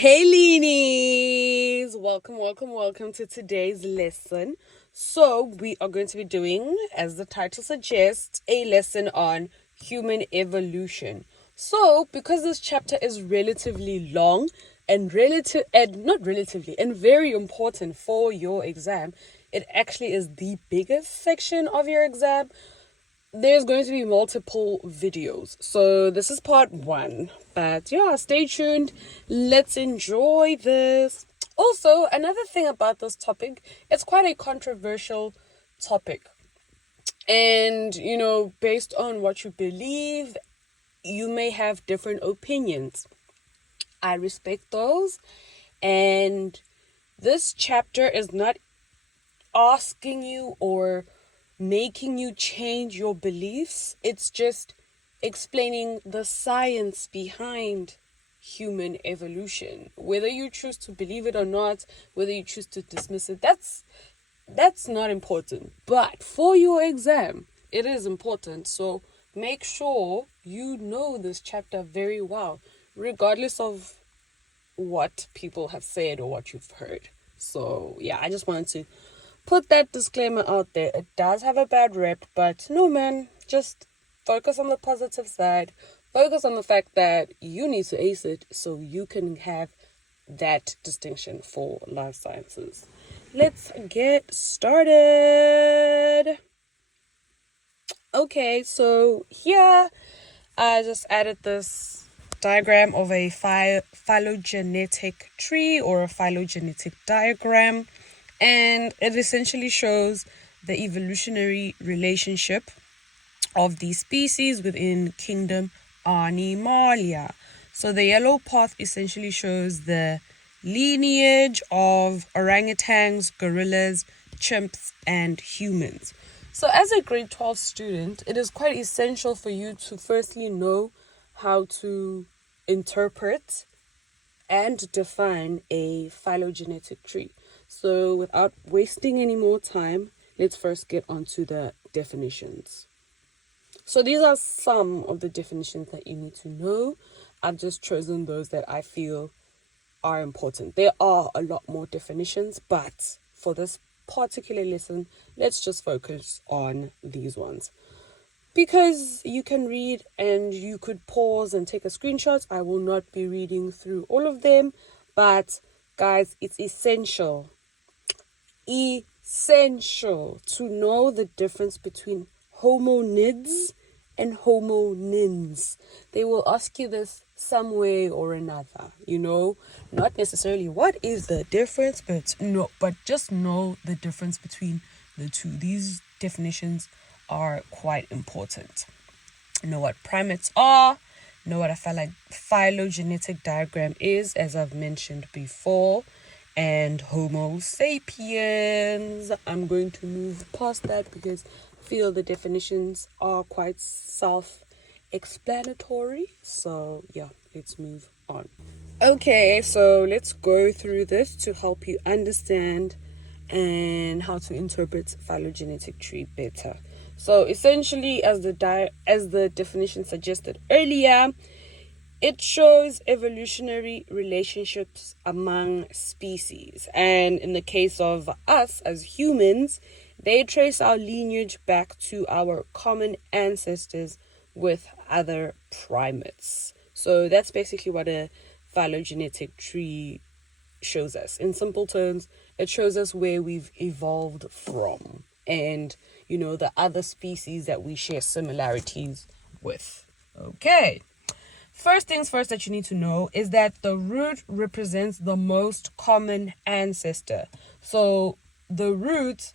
Hey Leanies! Welcome to today's lesson. So, we are going to be doing, as the title suggests, a lesson on human evolution. So, because this chapter is relatively long and very important for your exam, it actually is the biggest section of your exam. There's going to be multiple videos, so this is part one, but yeah, stay tuned. Let's enjoy this. Also, another thing about this topic, it's quite a controversial topic, and based on what you believe, you may have different opinions. I respect those, and this chapter is not asking you or making you change your beliefs. It's just explaining the science behind human evolution. Whether you choose to believe it or not, whether you choose to dismiss it, that's not important. But for your exam, it is important. So make sure you know this chapter very well, regardless of what people have said or what you've heard. So yeah, I just wanted to put that disclaimer out there. It does have a bad rep, but no, man, just focus on the positive side. Focus on the fact that you need to ace it so you can have that distinction for life sciences. Let's get started. Okay, so here I just added this diagram of a phylogenetic tree, or a phylogenetic diagram, and it essentially shows the evolutionary relationship of these species within kingdom Animalia. So the yellow path essentially shows the lineage of orangutans, gorillas, chimps, and humans. So as a grade 12 student, it is quite essential for you to firstly know how to interpret and define a phylogenetic tree. So without wasting any more time, let's first get onto the definitions. So these are some of the definitions that you need to know. I've just chosen those that I feel are important. There are a lot more definitions, but for this particular lesson, let's just focus on these ones. Because you can read and you could pause and take a screenshot. I will not be reading through all of them, but guys, it's essential to know the difference between hominids and homonins. They will ask you this some way or another, not necessarily what is the difference, but just know the difference between the two. These definitions are quite important. Know what primates are, know what a phylogenetic diagram is, as I've mentioned before, and Homo sapiens. I'm going to move past that because I feel the definitions are quite self-explanatory. So yeah, let's move on. Okay, so let's go through this to help you understand and how to interpret phylogenetic tree better. So essentially, as the definition suggested earlier, it shows evolutionary relationships among species. And in the case of us as humans, they trace our lineage back to our common ancestors with other primates. So that's basically what a phylogenetic tree shows us. In simple terms, it shows us where we've evolved from and, the other species that we share similarities with. Okay. First things first that you need to know is that the root represents the most common ancestor. So the root,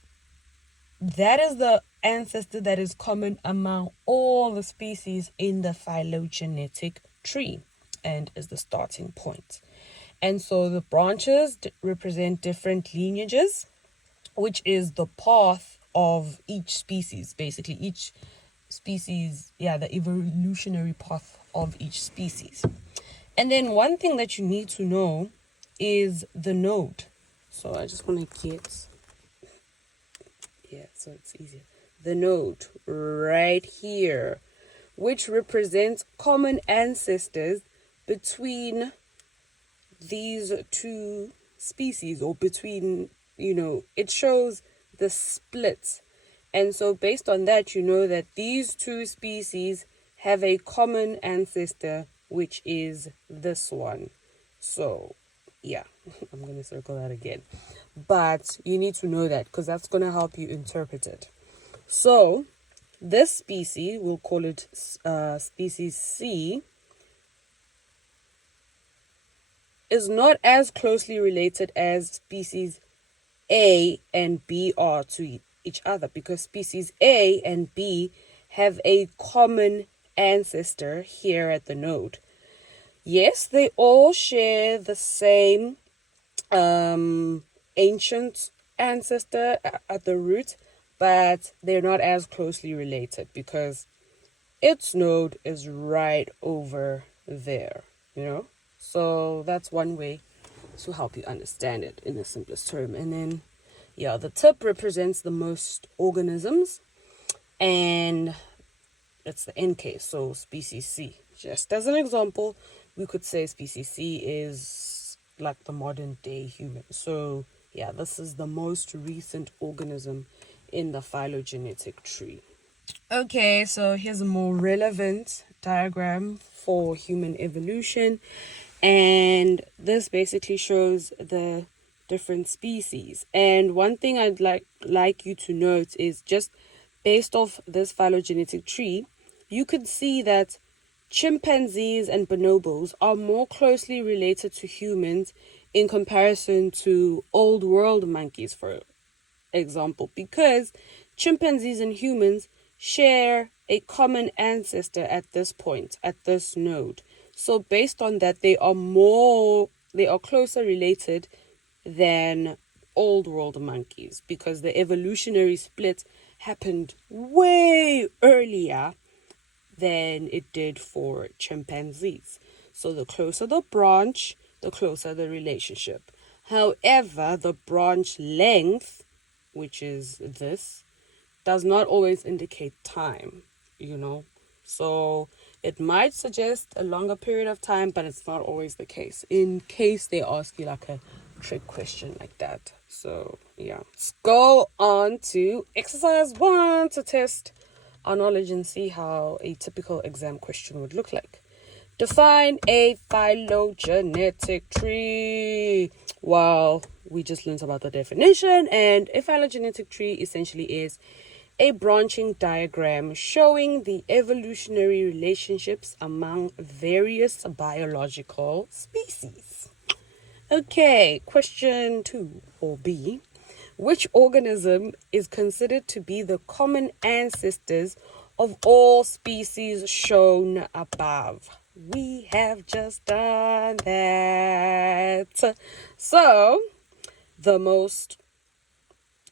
that is the ancestor that is common among all the species in the phylogenetic tree and is the starting point. And so the branches represent different lineages, which is the path of each species, basically each species, the evolutionary path of each species. And then one thing that you need to know is the node. So I just want to so it's easier. The node right here, which represents common ancestors between these two species, or between, it shows the split. And so based on that, you know that these two species have a common ancestor, which is this one. So, yeah, I'm going to circle that again. But you need to know that because that's going to help you interpret it. So, this species, we'll call it species C, is not as closely related as species A and B are to each other, because species A and B have a common ancestor here at the node. Yes, they all share the same ancient ancestor at the root, but they're not as closely related because its node is right over there, So that's one way to help you understand it in the simplest term. And then, the tip represents the most organisms, and it's the N case, so species C. Just as an example, we could say species C is like the modern day human. So, this is the most recent organism in the phylogenetic tree. Okay, so here's a more relevant diagram for human evolution. And this basically shows the different species. And one thing I'd like you to note is, just based off this phylogenetic tree, you could see that chimpanzees and bonobos are more closely related to humans in comparison to old world monkeys, for example, because chimpanzees and humans share a common ancestor at this point, at this node. So based on that, they are closer related than old world monkeys, because the evolutionary split happened way earlier than it did for chimpanzees. So the closer the branch, the closer the relationship. However, the branch length, which is this, does not always indicate time, So it might suggest a longer period of time, but it's not always the case, in case they ask you like a trick question like that. So, Let's go on to exercise 1 to test our knowledge and see how a typical exam question would look like. Define a phylogenetic tree. Well, we just learned about the definition, and a phylogenetic tree essentially is a branching diagram showing the evolutionary relationships among various biological species. Okay, question 2, or B. Which organism is considered to be the common ancestors of all species shown above? We have just done that. So, the most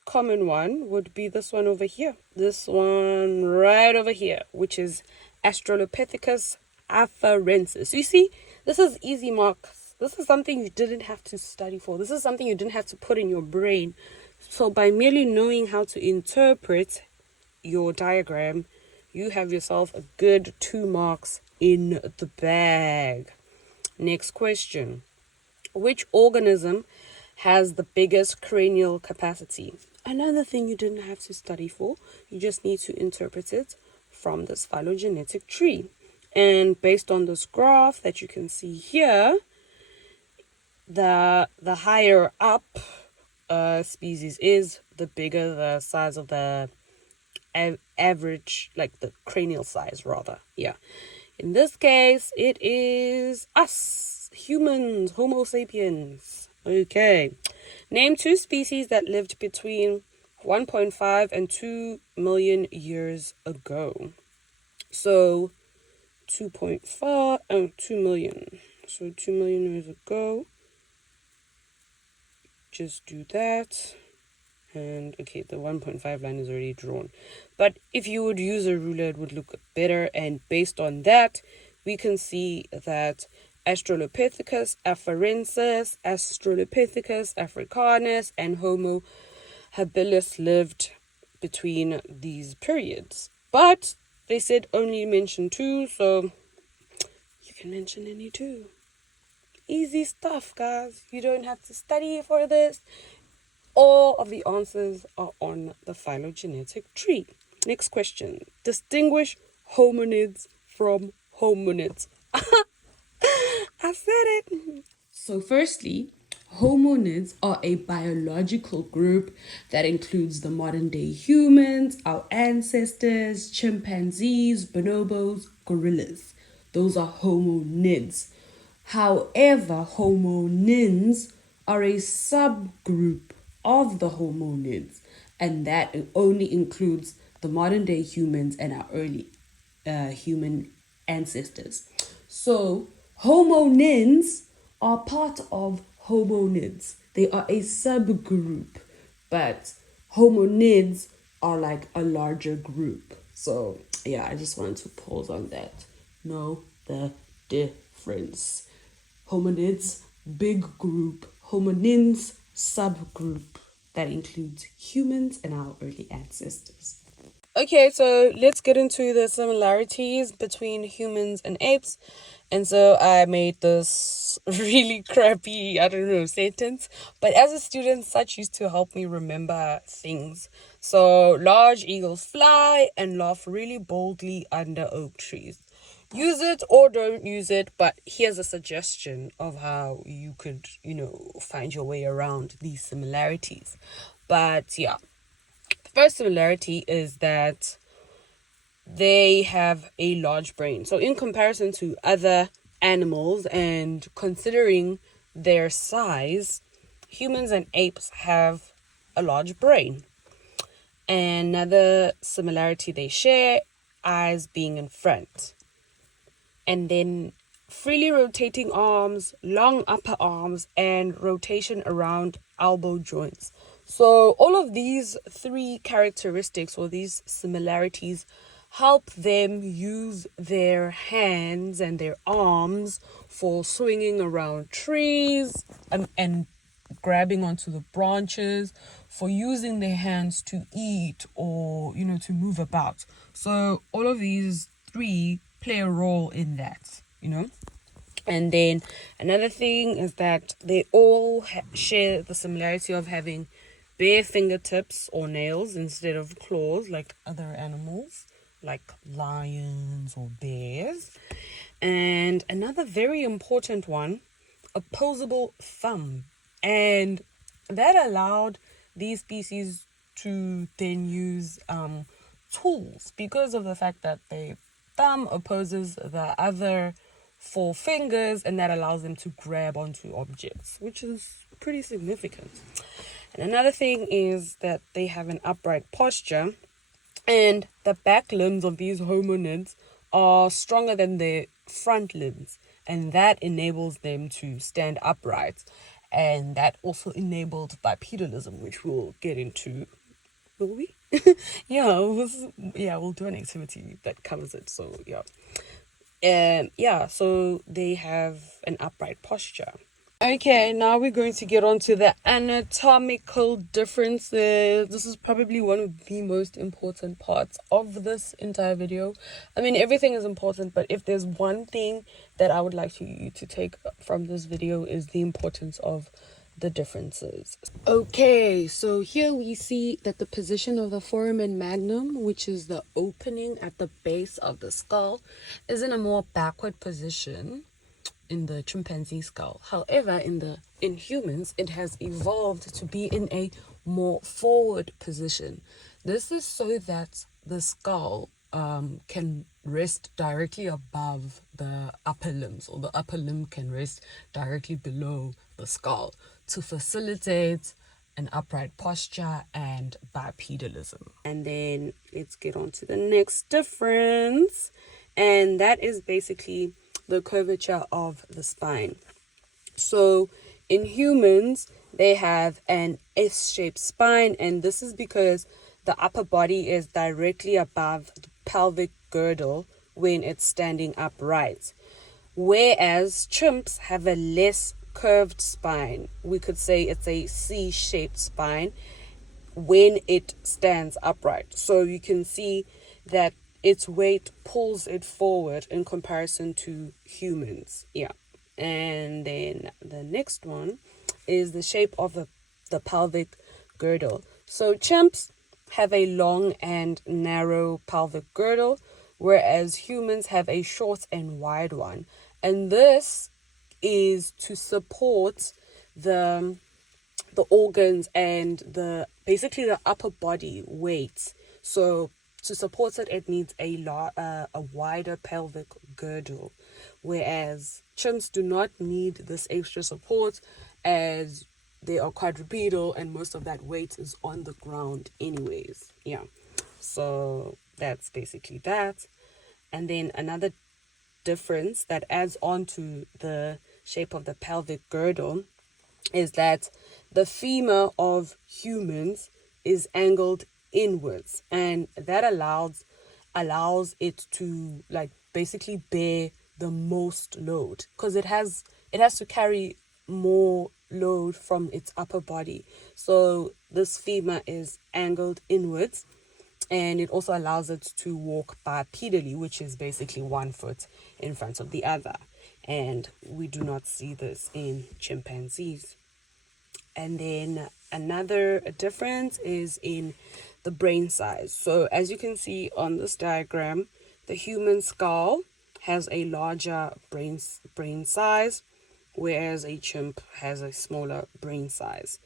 common one would be this one over here. This one right over here, which is Australopithecus afarensis. You see, this is easy marks. This is something you didn't have to study for. This is something you didn't have to put in your brain. So by merely knowing how to interpret your diagram, you have yourself a good 2 marks in the bag. Next question. Which organism has the biggest cranial capacity? Another thing you didn't have to study for. You just need to interpret it from this phylogenetic tree. And based on this graph that you can see here, the higher up species is, the bigger the size of the average, like the cranial size rather. In this case, it is us, humans, Homo sapiens. Okay. Name 2 species that lived between 1.5 and 2 million years ago. So 2.5 and 2 million. So 2 million years ago. Just do that. And okay, the 1.5 line is already drawn. But if you would use a ruler, it would look better. And based on that, we can see that Australopithecus afarensis, Australopithecus africanus, and Homo habilis lived between these periods. But they said only mention 2, so you can mention any 2. easy stuff, guys. You don't have to study for this. All of the answers are on the phylogenetic tree. Next question. Distinguish hominids from hominids. I said it. So firstly, hominids are a biological group that includes the modern day humans, our ancestors, chimpanzees, bonobos, gorillas. Those are hominids. However, hominins are a subgroup of the hominids, and that only includes the modern day humans and our early human ancestors. So, hominins are part of hominids. They are a subgroup, but hominids are like a larger group. So, yeah, I just wanted to pause on that. Know the difference. Hominids, big group. Hominins, subgroup. That includes humans and our early ancestors. Okay, so let's get into the similarities between humans and apes. And so I made this really crappy, sentence. But as a student, such used to help me remember things. So large eagles fly and laugh really boldly under oak trees. Use it or don't use it, but here's a suggestion of how you could, find your way around these similarities. But yeah, the first similarity is that they have a large brain. So in comparison to other animals and considering their size, humans and apes have a large brain. Another similarity they share, eyes being in front. And then freely rotating arms, long upper arms, and rotation around elbow joints. So all of these three characteristics or these similarities help them use their hands and their arms for swinging around trees and grabbing onto the branches, for using their hands to eat or, to move about. So all of these three play a role in that, And then another thing is that they all share the similarity of having bare fingertips or nails instead of claws like other animals, like lions or bears. And another very important one, opposable thumb. And that allowed these species to then use tools because of the fact that their thumb opposes the other four fingers, and that allows them to grab onto objects, which is pretty significant. And another thing is that they have an upright posture, and the back limbs of these hominids are stronger than their front limbs, and that enables them to stand upright. And that also enabled bipedalism, which we'll get into. Will we? We'll do an activity that covers it. So so they have an upright posture. Okay, now we're going to get on to the anatomical differences. This is probably one of the most important parts of this entire video. I mean, everything is important, but if there's one thing that I would like you to take from this video is the importance of the differences. Okay, so here we see that the position of the foramen magnum, which is the opening at the base of the skull, is in a more backward position in the chimpanzee skull. However, in humans, it has evolved to be in a more forward position. This is so that the skull can rest directly above the upper limbs, or the upper limb can rest directly below the skull to facilitate an upright posture and bipedalism. And then let's get on to the next difference, and that is basically the curvature of the spine. So in humans, they have an S-shaped spine, and this is because the upper body is directly above the pelvic girdle when it's standing upright. Whereas chimps have a less curved spine. We could say it's a C-shaped spine when it stands upright. So you can see that its weight pulls it forward in comparison to humans. Yeah. And then the next one is the shape of the pelvic girdle. So chimps have a long and narrow pelvic girdle, whereas humans have a short and wide one. And this is to support the organs and the basically the upper body weight. So to support it, it needs a wider pelvic girdle, whereas chimps do not need this extra support, as they are quadrupedal and most of that weight is on the ground anyways. Yeah, so that's basically that. And then another difference that adds on to the shape of the pelvic girdle is that the femur of humans is angled inwards, and that allows it to like basically bear the most load, because it has to carry more load from its upper body. So this femur is angled inwards, and it also allows it to walk bipedally, which is basically one foot in front of the other, and we do not see this in chimpanzees. And then another difference is in the brain size. So as you can see on this diagram, the human skull has a larger brain size, whereas a chimp has a smaller brain size.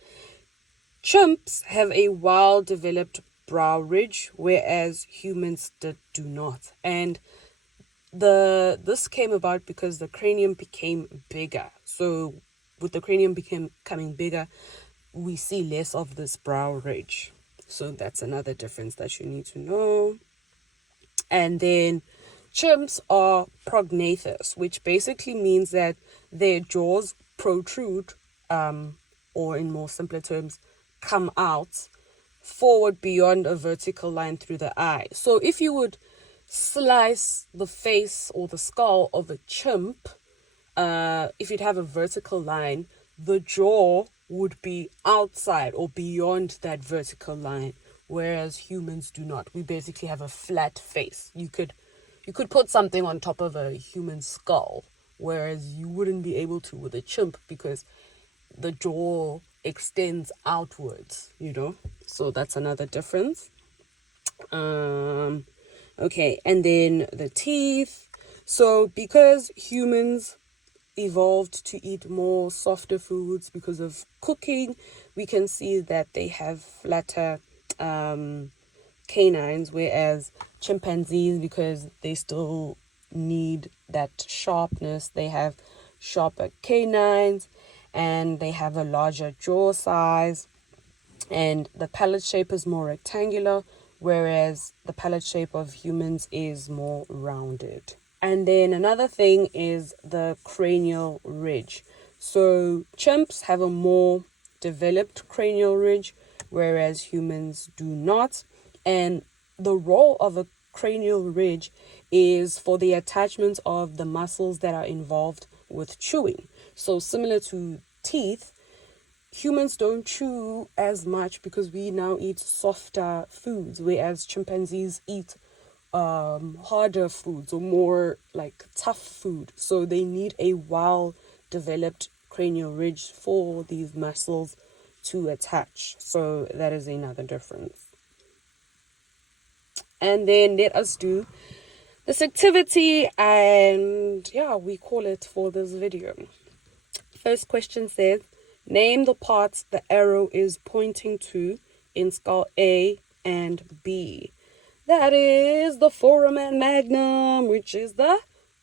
Chimps have a well-developed brow ridge, whereas humans do not. And this came about because the cranium became bigger. So with the cranium becoming bigger, we see less of this brow ridge. So that's another difference that you need to know. And then chimps are prognathous, which basically means that their jaws protrude, or in more simpler terms, come out forward beyond a vertical line through the eye. So if you would slice the face or the skull of a chimp, if you'd have a vertical line, the jaw would be outside or beyond that vertical line, whereas humans do not. We basically have a flat face. You could put something on top of a human skull, whereas you wouldn't be able to with a chimp because the jaw extends outwards, So that's another difference. Okay, and then the teeth. So because humans evolved to eat more softer foods because of cooking, we can see that they have flatter canines, whereas chimpanzees, because they still need that sharpness, they have sharper canines and they have a larger jaw size, and the palate shape is more rectangular, whereas the palate shape of humans is more rounded. And then another thing is the cranial ridge. So chimps have a more developed cranial ridge, whereas humans do not. And the role of a cranial ridge is for the attachment of the muscles that are involved with chewing. So similar to teeth, humans don't chew as much because we now eat softer foods, whereas chimpanzees eat harder foods or more like tough food. So they need a well-developed cranial ridge for these muscles to attach. So that is another difference. And then let us do this activity, and we call it for this video. First question says, name the parts the arrow is pointing to in skull A and B. That is the foramen magnum, which is the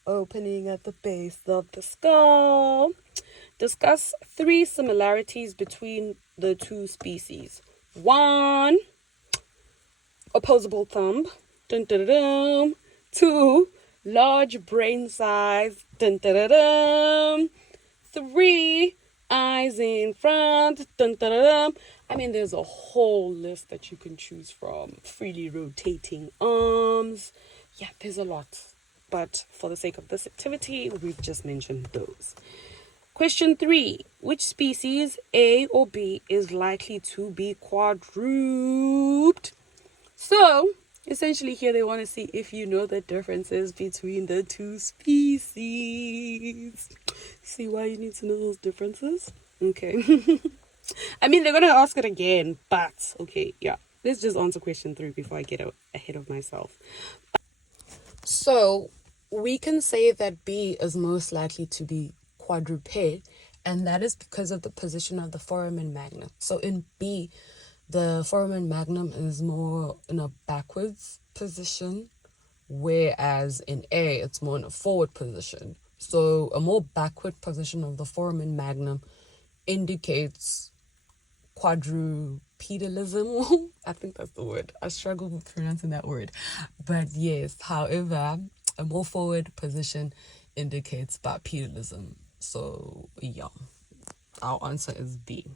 opening at the base of the skull. Discuss 3 similarities between the 2 species. 1, opposable thumb. Dun, dun, dun, dun. 2, large brain size. Dun, dun, dun, dun. 3, eyes in front. Dun, dun, dun, dun. I mean, there's a whole list that you can choose from. Freely rotating arms. Yeah, there's a lot. But for the sake of this activity, we've just mentioned those. Question 3. Which species, A or B, is likely to be quadruped? So, Essentially, here they want to see if you know the differences between the two species. See why you need to know those differences? Okay. I mean, they're going to ask it again, but okay, yeah. Let's just answer question 3 before I get ahead of myself. So, we can say that B is most likely to be quadruped, and that is because of the position of the foramen magnum. So, in B, the foramen magnum is more in a backwards position, whereas in A, it's more in a forward position. So, a more backward position of the foramen magnum indicates quadrupedalism. I think that's the word. I struggle with pronouncing that word. But yes, however, a more forward position indicates bipedalism. So, yeah, our answer is B.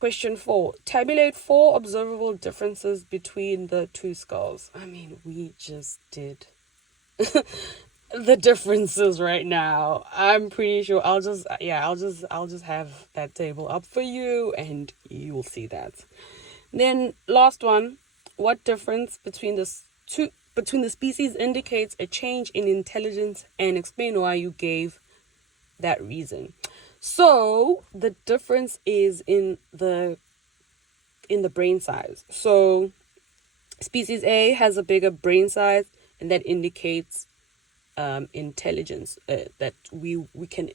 Question 4. Tabulate 4 observable differences between the two skulls. I mean, we just did the differences right now. I'm pretty sure I'll just have that table up for you and you will see that. Then last one, what difference between the species indicates a change in intelligence, and explain why you gave that reason. So the difference is in the brain size. So species A has a bigger brain size, and that indicates intelligence. That we can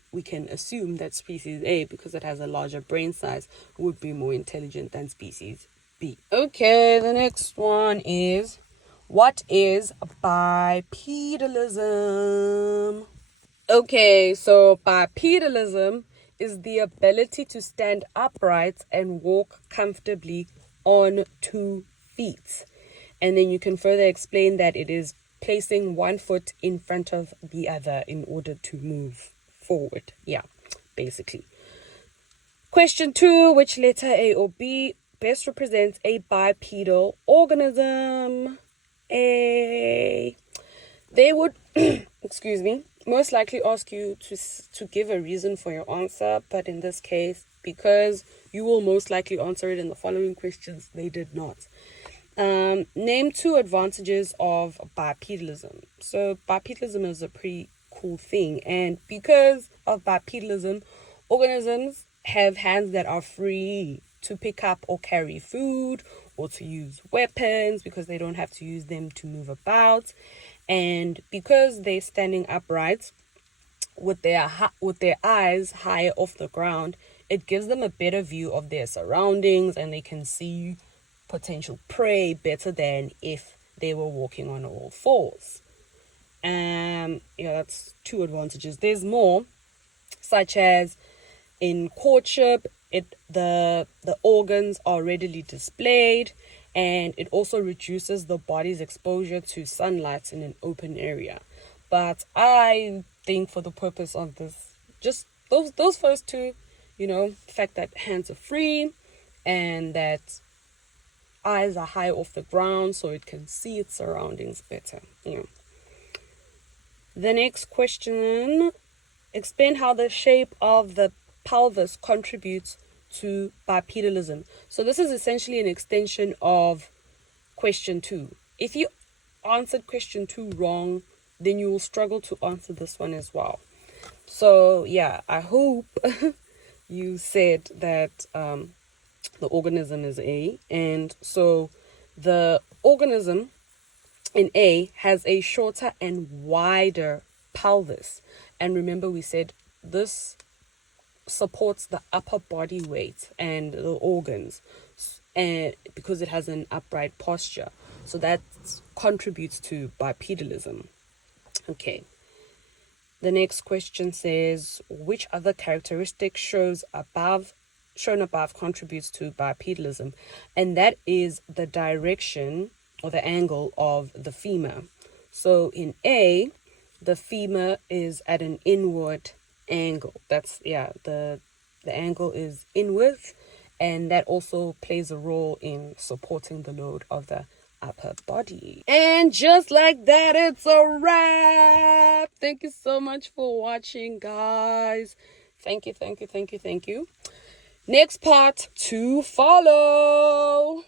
assume that species A, because it has a larger brain size, would be more intelligent than species B. Okay, the next one is, what is bipedalism? Okay, so bipedalism is the ability to stand upright and walk comfortably on 2 feet. And then you can further explain that it is placing one foot in front of the other in order to move forward. Yeah, basically. Question 2, which letter A or B best represents a bipedal organism? A. They would, excuse me, most likely ask you to give a reason for your answer, but in this case, because you will most likely answer it in the following questions, they did not. Name 2 advantages of bipedalism. So bipedalism is a pretty cool thing, and because of bipedalism, organisms have hands that are free to pick up or carry food or to use weapons, because they don't have to use them to move about. And because they're standing upright with their eyes higher off the ground, it gives them a better view of their surroundings, and they can see potential prey better than if they were walking on all fours. That's 2 advantages. There's more, such as in courtship, the organs are readily displayed, and it also reduces the body's exposure to sunlight in an open area. But I think for the purpose of this, just those first 2, the fact that hands are free and that eyes are high off the ground so it can see its surroundings better. The next question, explain how the shape of the pelvis contributes to bipedalism. So this is essentially an extension of question 2. If you answered question 2 wrong, then you will struggle to answer this one as well. So yeah, I hope you said that the organism is A, and so the organism in A has a shorter and wider pelvis. And remember, we said this supports the upper body weight and the organs, and because it has an upright posture, so that contributes to bipedalism. Okay, the next question says, which other characteristic shown above contributes to bipedalism? And that is the direction or the angle of the femur. So in A, the femur is at an inward angle. That's the angle is inward, and that also plays a role in supporting the load of the upper body. And just like that, it's a wrap. Thank you so much for watching, guys. Thank you. Next part to follow.